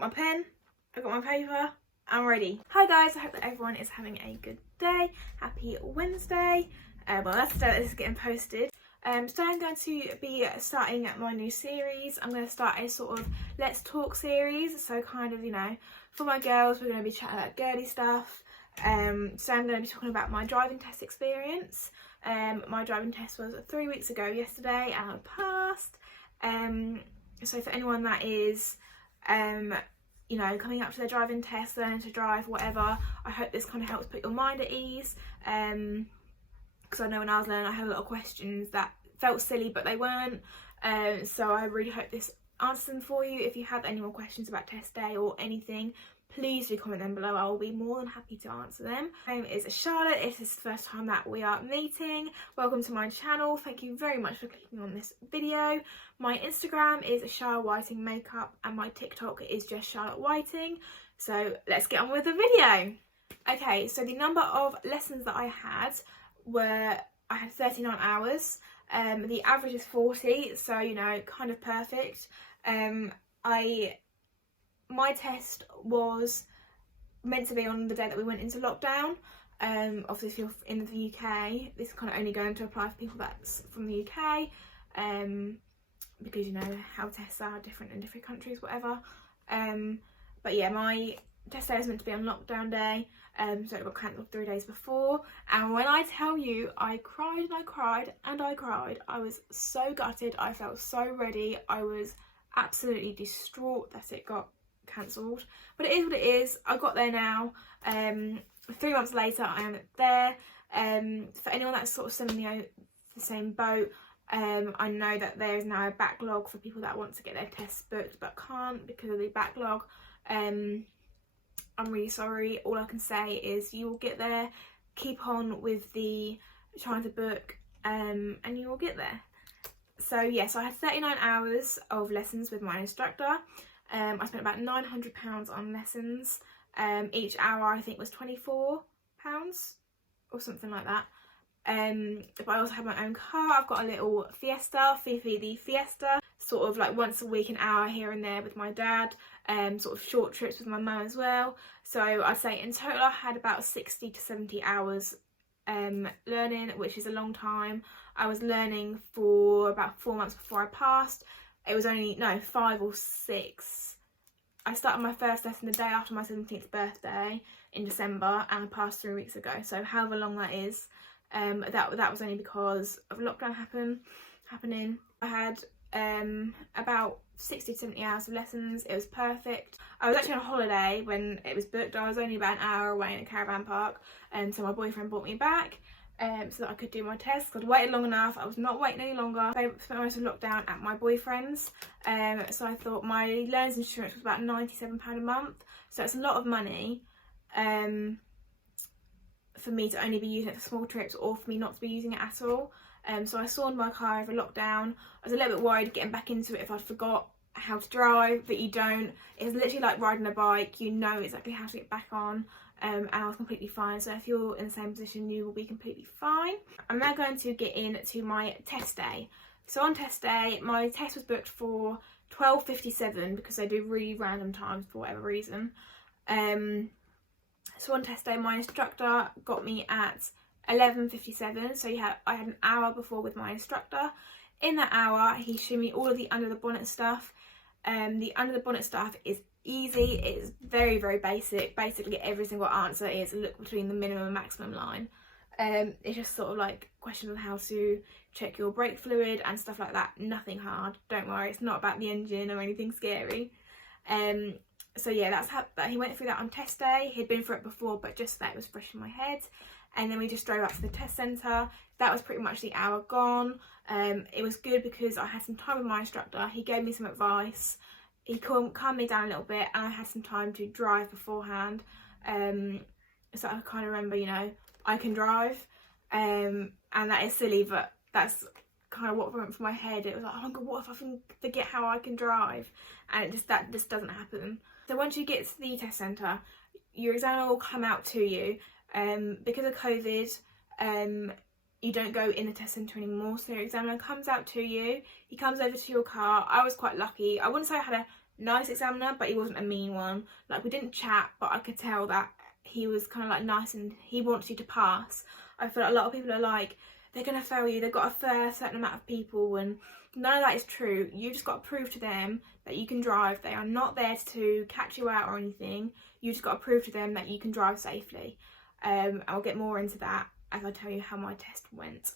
got my pen, I've got my paper, I'm ready. Hi guys, I hope that everyone is having a good day. Happy Wednesday. Well, that's the day that this is getting posted. Today I'm going to be starting my new series. I'm going to start a sort of let's talk series. So kind of, you know, for my girls, we're going to be chatting about girly stuff. So I'm going to be talking about my driving test experience. My driving test was 3 weeks ago yesterday and I passed. So for anyone that is, you know, coming up to their driving test, learning to drive, whatever, I hope this kind of helps put your mind at ease. Because I know when I was learning I had a lot of questions that felt silly but they weren't, so I really hope this answers them for you. If you have any more questions about test day or anything, please do comment them below. I will be more than happy to answer them. My name is Charlotte. If this is the first time that we are meeting, welcome to my channel. Thank you very much for clicking on this video. My Instagram is Charlotte Whiting Makeup and my TikTok is just Charlotte Whiting. So let's get on with the video. Okay, so the number of lessons that I had were, I had 39 hours. The average is 40, so you know, kind of perfect. My test was meant to be on the day that we went into lockdown. Obviously if you're in the UK, this is kind of only going to apply for people that's from the UK, because you know how tests are different in different countries, whatever. But yeah, my test day was meant to be on lockdown day, so it got cancelled 3 days before, and when I tell you I cried and I cried and I cried, I was so gutted. I felt so ready. I was absolutely distraught that it got cancelled, but it is what it is. I got there now. 3 months later I am there. For anyone that's sort of similarly the same boat, I know that there is now a backlog for people that want to get their tests booked but can't because of the backlog. I'm really sorry. All I can say is you will get there. Keep on with the trying to book, and you will get there. So yes, I had 39 hours of lessons with my instructor. I spent about £900 on lessons. Each hour I think was £24 or something like that. But I also have my own car. I've got a little Fiesta, Fifi the Fiesta, sort of like once a week, an hour here and there with my dad, sort of short trips with my mum as well. So I'd say in total I had about 60 to 70 hours learning, which is a long time. I was learning for about 4 months before I passed. It was only, no, 5 or 6. I started my first lesson the day after my 17th birthday in December and I passed 3 weeks ago. So however long that is, that was only because of lockdown happening. I had about 60 to 70 hours of lessons. It was perfect. I was actually on holiday when it was booked. I was only about an hour away in a caravan park, and so my boyfriend brought me back so that I could do my test. I'd waited long enough. I was not waiting any longer. I spent most of lockdown at my boyfriend's, so I thought my learner's insurance was about £97 a month, so it's a lot of money for me to only be using it for small trips or for me not to be using it at all. So I saw in my car over lockdown. I was a little bit worried getting back into it if I'd forgot how to drive, but you don't. It's literally like riding a bike. You know exactly how to get back on, and I was completely fine. So if you're in the same position, you will be completely fine. I'm now going to get into my test day. So on test day, my test was booked for 12:57 because they do really random times for whatever reason. So on test day, my instructor got me at 11:57, so I had an hour before with my instructor. In that hour he showed me all of the under the bonnet stuff. The under the bonnet stuff is easy. It's very, very basic. Basically every single answer is look between the minimum and maximum line. It's just sort of like questions on how to check your brake fluid and stuff like that. Nothing hard, don't worry. It's not about the engine or anything scary. So yeah, that's how he went through that on test day. He'd been through it before, but just that it was fresh in my head. And then we just drove up to the test centre. That was pretty much the hour gone. It was good because I had some time with my instructor. He gave me some advice. He calmed me down a little bit, and I had some time to drive beforehand. So I kind of remember, you know, I can drive. And that is silly, but that's kind of what went through my head. It was like, oh my god, what if I forget how I can drive? And that just doesn't happen. So once you get to the test centre, your examiner will come out to you. Because of COVID, you don't go in the test centre anymore, so your examiner comes out to you. He comes over to your car. I was quite lucky. I wouldn't say I had a nice examiner, but he wasn't a mean one. Like, we didn't chat, but I could tell that he was kind of like nice and he wants you to pass. I feel like a lot of people are like, they're going to fail you, they've got to fail a certain amount of people, and none of that is true. You just got to prove to them that you can drive. They are not there to catch you out or anything. You just got to prove to them that you can drive safely. I'll get more into that as I tell you how my test went.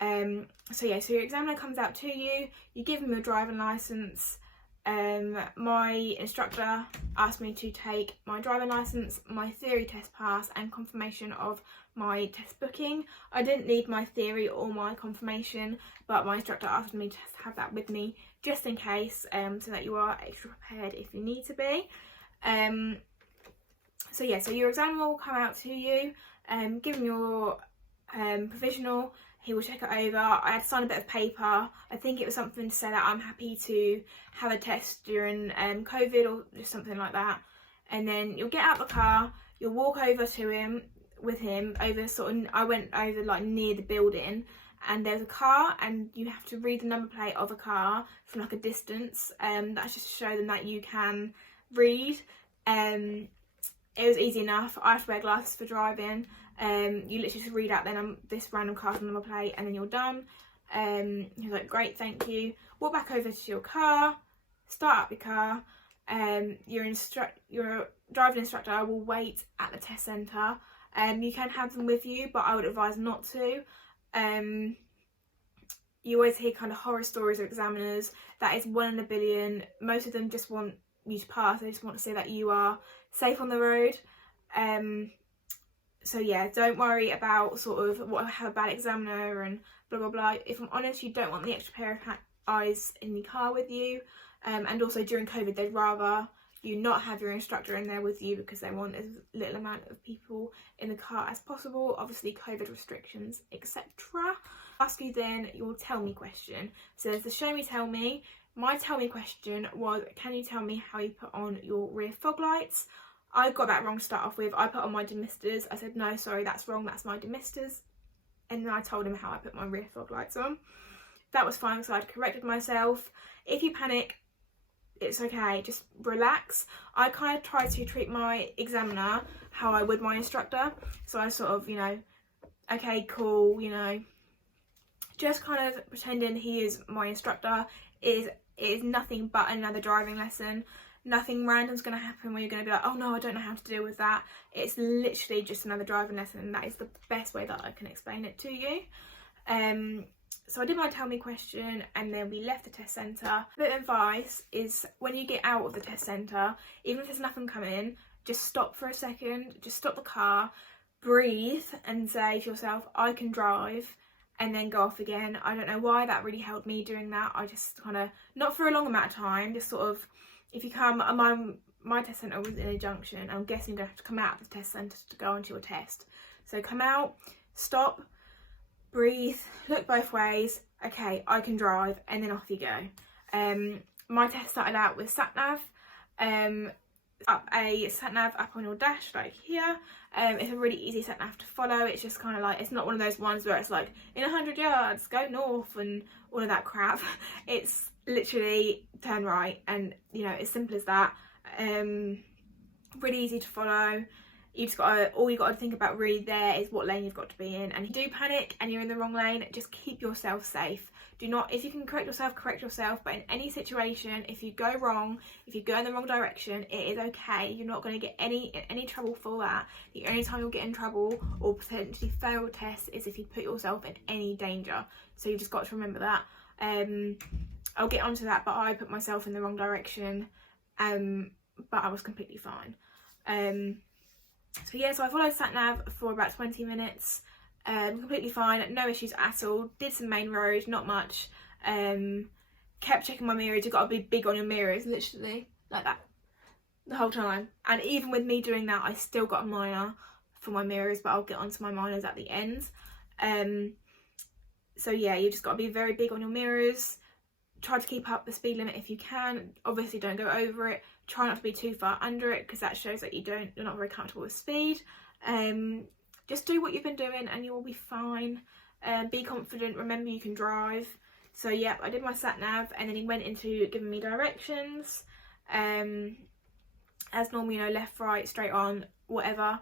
So yeah, so your examiner comes out to you, you give him your driving licence. My instructor asked me to take my driving licence, my theory test pass and confirmation of my test booking. I didn't need my theory or my confirmation, but my instructor asked me to have that with me just in case, so that you are extra prepared if you need to be. So yeah, so your examiner will come out to you, give him your provisional. He will check it over. I had to sign a bit of paper. I think it was something to say that I'm happy to have a test during COVID or just something like that. And then you'll get out of the car, you'll walk over to him, with him, over sort of, I went over like near the building, and there's a car and you have to read the number plate of a car from like a distance. That's just to show them that you can read. It was easy enough. I have to wear glasses for driving. You literally just read out this random car's number plate and then you're done. He was like, great, thank you. Walk back over to your car, start up your car. Your driving instructor will wait at the test centre. You can have them with you, but I would advise not to. You always hear kind of horror stories of examiners. That is 1 in a billion. Most of them just want you to pass. They just want to say that you are safe on the road. So yeah, don't worry about sort of what have a bad examiner and blah blah blah. If I'm honest, you don't want the extra pair of eyes in the car with you. And also during COVID, they'd rather you not have your instructor in there with you because they want as little amount of people in the car as possible. Obviously COVID restrictions, etc. Ask you then your tell me question. So there's the show me tell me. My tell me question was, can you tell me how you put on your rear fog lights? I got that wrong to start off with. I put on my demisters. I said, no, sorry, that's wrong, that's my demisters. And then I told him how I put my rear fog lights on. That was fine, so I'd corrected myself. If you panic, it's okay, just relax. I kind of try to treat my examiner how I would my instructor. So I sort of, you know, okay, cool, you know, just kind of pretending he is my instructor. It is nothing but another driving lesson. Nothing random's going to happen where you're going to be like, oh no, I don't know how to deal with that. It's literally just another driving lesson, and that is the best way that I can explain it to you. So I did my tell me question and then we left the test centre. The bit of advice is when you get out of the test centre, even if there's nothing coming, just stop for a second, just stop the car, breathe and say to yourself, I can drive, and then go off again. I don't know why that really helped me doing that. I just kind of, not for a long amount of time, just sort of, if you come, my test centre was in a junction. I'm guessing you're going to have to come out of the test centre to go onto your test. So come out, stop, breathe, look both ways, okay, I can drive, and then off you go. My test started out with sat-nav, up a sat-nav up on your dash like here. It's a really easy sat-nav to follow. It's just kind of like, it's not one of those ones where it's like, in 100 yards, go north and all of that crap. It's literally turn right, and you know, as simple as that. Really easy to follow. You just got to, all you got to think about really there is what lane you've got to be in. And if you do panic and you're in the wrong lane, just keep yourself safe. Do not, if you can correct yourself, but in any situation, if you go wrong, if you go in the wrong direction, it is okay. You're not going to get any trouble for that. The only time you'll get in trouble or potentially fail a test is if you put yourself in any danger. So you've just got to remember that. I'll get onto that, but I put myself in the wrong direction, but I was completely fine. So yeah, so I followed sat-nav for about 20 minutes, completely fine, no issues at all. Did some main road, not much. Kept checking my mirrors. You've got to be big on your mirrors, literally, like that, the whole time. And even with me doing that, I still got a minor for my mirrors, but I'll get onto my minors at the end. So yeah, you just got to be very big on your mirrors. Try to keep up the speed limit if you can. Obviously don't go over it. Try not to be too far under it, because that shows that you're not very comfortable with speed. Just do what you've been doing and you will be fine. Be confident, remember you can drive. So yeah, I did my sat nav, and then he went into giving me directions. as normal, you know, left, right, straight on, whatever.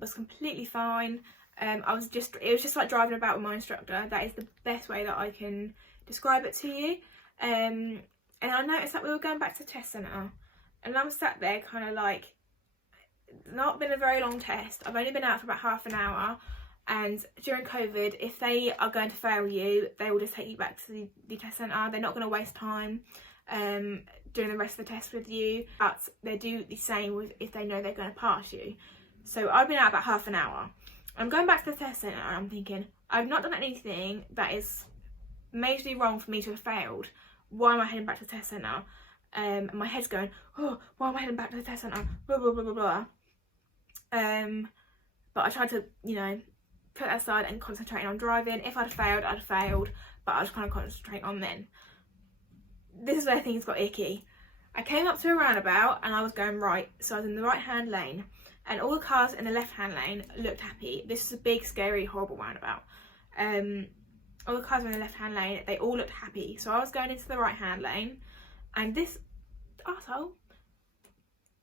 Was completely fine. It was just like driving about with my instructor. That is the best way that I can describe it to you. And I noticed that we were going back to the test centre, and I'm sat there kind of like, not been a very long test. I've only been out for about half an hour, and during COVID, if they are going to fail you, they will just take you back to the test centre. They're not going to waste time doing the rest of the test with you, but they do the same with if they know they're going to pass you. So I've been out about half an hour. I'm going back to the test centre and I'm thinking, I've not done anything that is majorly wrong for me to have failed. Why am I heading back to the test centre? And my head's going, oh, why am I heading back to the test centre? Blah, blah, blah, blah, blah. But I tried to, you know, put that aside and concentrate on driving. If I'd failed, I'd failed, but I was trying to concentrate on then. This is where things got icky. I came up to a roundabout and I was going right, so I was in the right hand lane, and all the cars in the left hand lane looked happy. This is a big, scary, horrible roundabout. All the cars in the left hand lane, they all looked happy. So I was going into the right hand lane, and this arsehole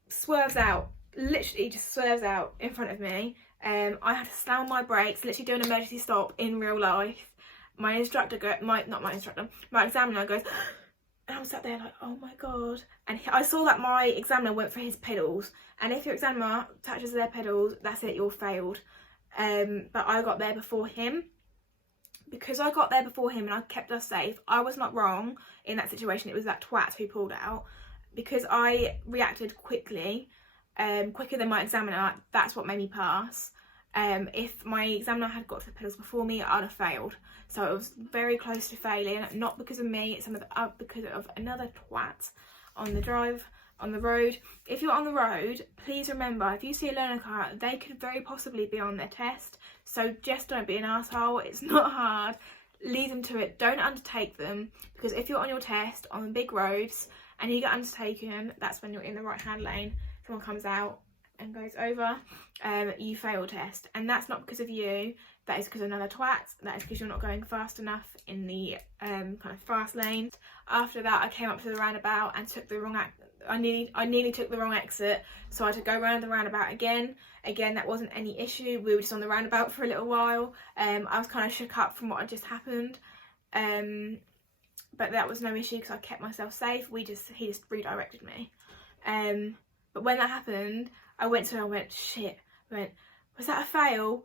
swerves out, literally just swerves out in front of me. I had to slam on my brakes, literally do an emergency stop in real life. My examiner goes, and I was sat there like, oh my god. And I saw that my examiner went for his pedals, and if your examiner touches their pedals, that's it, you're failed. But I got there before him. Because I got there before him and I kept us safe, I was not wrong in that situation. It was that twat who pulled out. Because I reacted quickly, quicker than my examiner, that's what made me pass. If my examiner had got to the pedals before me, I'd have failed. So it was very close to failing, not because of me, it's because of another twat on the road. If you're on the road, please remember, if you see a learner car, they could very possibly be on their test. So just don't be an asshole. It's not hard. Leave them to it. Don't undertake them, because if you're on your test on the big roads and you get undertaken, that's when you're in the right hand lane. Someone comes out and goes over, you fail test, and that's not because of you. That is because of another twat. That is because you're not going fast enough in the kind of fast lanes. After that, I came up to the roundabout and took the wrong I nearly took the wrong exit, so I had to go around the roundabout again. Again, that wasn't any issue. We were just on the roundabout for a little while. I was kind of shook up from what had just happened, but that was no issue because I kept myself safe. He just redirected me. But when that happened, I went, shit. I went, was that a fail?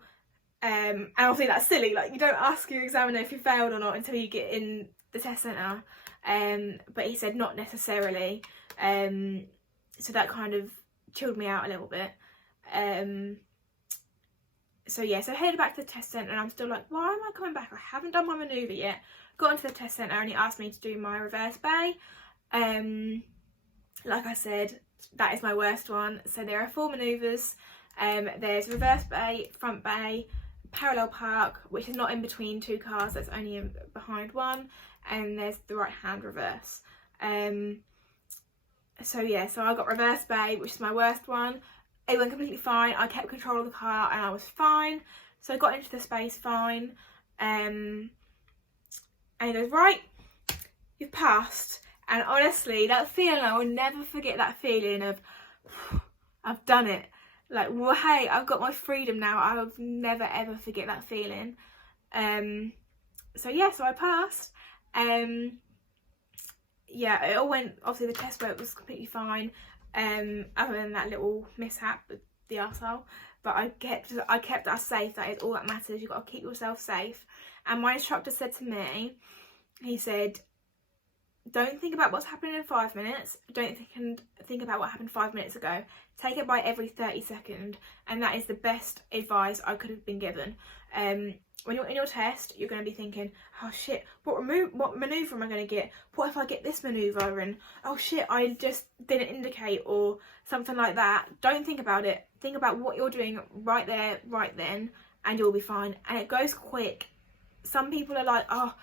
And obviously that's silly. Like, you don't ask your examiner if you failed or not until you get in the test centre. But he said not necessarily. So that kind of chilled me out a little bit. So yeah, so I headed back to the test centre and I'm still like, why am I coming back? I haven't done my manoeuvre yet. Got into the test centre and he asked me to do my reverse bay. Like I said, that is my worst one. So there are 4 manoeuvres. There's reverse bay, front bay, parallel park, which is not in between 2 cars, that's only in behind one, and there's the right hand reverse. So yeah, so I got reverse bay, which is my worst one. It went completely fine. I kept control of the car and I was fine. So I got into the space fine. And he goes, right, you've passed. And honestly, that feeling, I will never forget that feeling of, I've done it. Like, well, hey, I've got my freedom now. I will never ever forget that feeling. So yeah, so I passed. Yeah, it all went, obviously the test work was completely fine, other than that little mishap with the arsehole. But I kept us safe. That is all that matters. You've got to keep yourself safe. And my instructor said to me, he said, don't think about what's happening in 5 minutes. Don't think about what happened 5 minutes ago. Take it by every 30 seconds. And that is the best advice I could have been given. When you're in your test, you're going to be thinking, oh shit, what manoeuvre am I going to get? What if I get this manoeuvre? And oh shit, I just didn't indicate, or something like that. Don't think about it. Think about what you're doing right there, right then, and you'll be fine. And it goes quick. Some people are like, oh,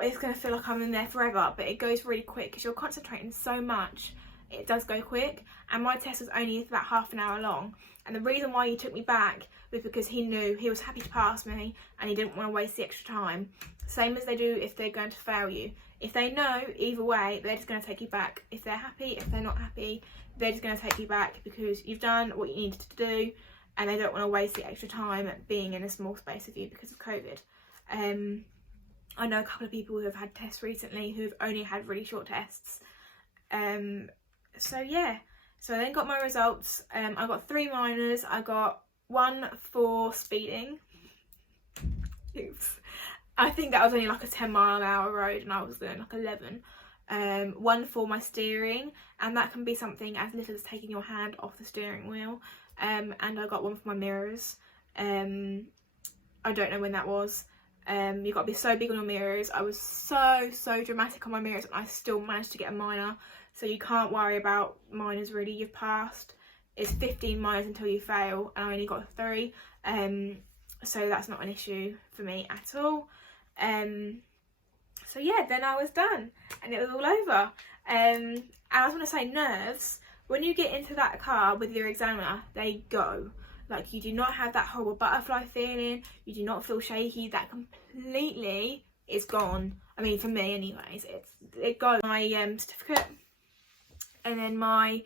it's going to feel like I'm in there forever, but it goes really quick because you're concentrating so much. It does go quick, and my test was only about half an hour long. And the reason why he took me back was because he knew he was happy to pass me and he didn't want to waste the extra time. Same as they do if they're going to fail you. If they know either way, they're just going to take you back. If they're happy, if they're not happy, they're just going to take you back because you've done what you needed to do and they don't want to waste the extra time being in a small space with you because of COVID. I know a couple of people who have had tests recently who have only had really short tests. So yeah, so I then got my results. I got 3 minors. I got 1 for speeding. Oops. I think that was only like a 10-mile-an-hour road and I was doing like 11. 1 for my steering, and that can be something as little as taking your hand off the steering wheel. And I got 1 for my mirrors. I don't know when that was. You've got to be so big on your mirrors. I was so dramatic on my mirrors and I still managed to get a minor. So you can't worry about minors really, you've passed. It's 15 minors until you fail and I only got 3. So that's not an issue for me at all. So yeah, then I was done and it was all over. And I was going to say, nerves, when you get into that car with your examiner, they go. Like, you do not have that horrible butterfly feeling, you do not feel shaky, that completely is gone. I mean, for me anyways, it goes. My certificate, and then my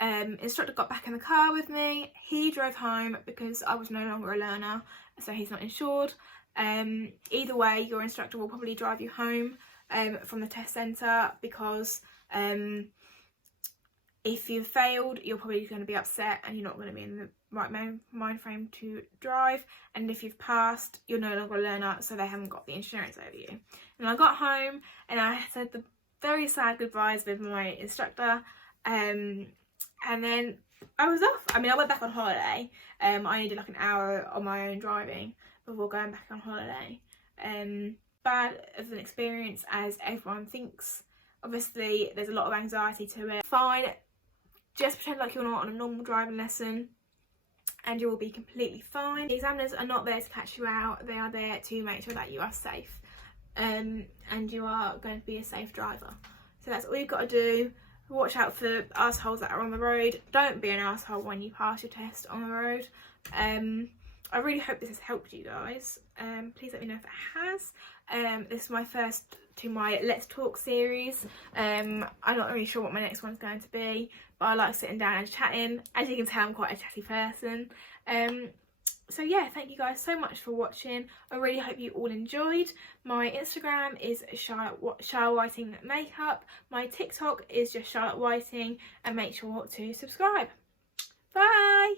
instructor got back in the car with me. He drove home because I was no longer a learner, so he's not insured. Either way, your instructor will probably drive you home from the test centre because if you've failed, you're probably going to be upset and you're not going to be in the right mind frame to drive. And if you've passed, you're no longer a learner, so they haven't got the insurance over you. And I got home and I said the very sad goodbyes with my instructor, and then I was off. I mean, I went back on holiday. I only did like an hour on my own driving before going back on holiday. Bad as an experience as everyone thinks. Obviously, there's a lot of anxiety to it. Fine. Just pretend like you're not on a normal driving lesson and you will be completely fine. The examiners are not there to catch you out, they are there to make sure that you are safe and you are going to be a safe driver. So that's all you've got to do. Watch out for assholes that are on the road. Don't be an asshole when you pass your test on the road. I really hope this has helped you guys. Please let me know if it has. This is my first to my Let's Talk series. I'm not really sure what my next one's going to be, but I like sitting down and chatting. As you can tell, I'm quite a chatty person. So yeah, thank you guys so much for watching. I really hope you all enjoyed. My Instagram is Charlotte Whiting Makeup. My TikTok is just Charlotte Whiting, and make sure to subscribe. Bye!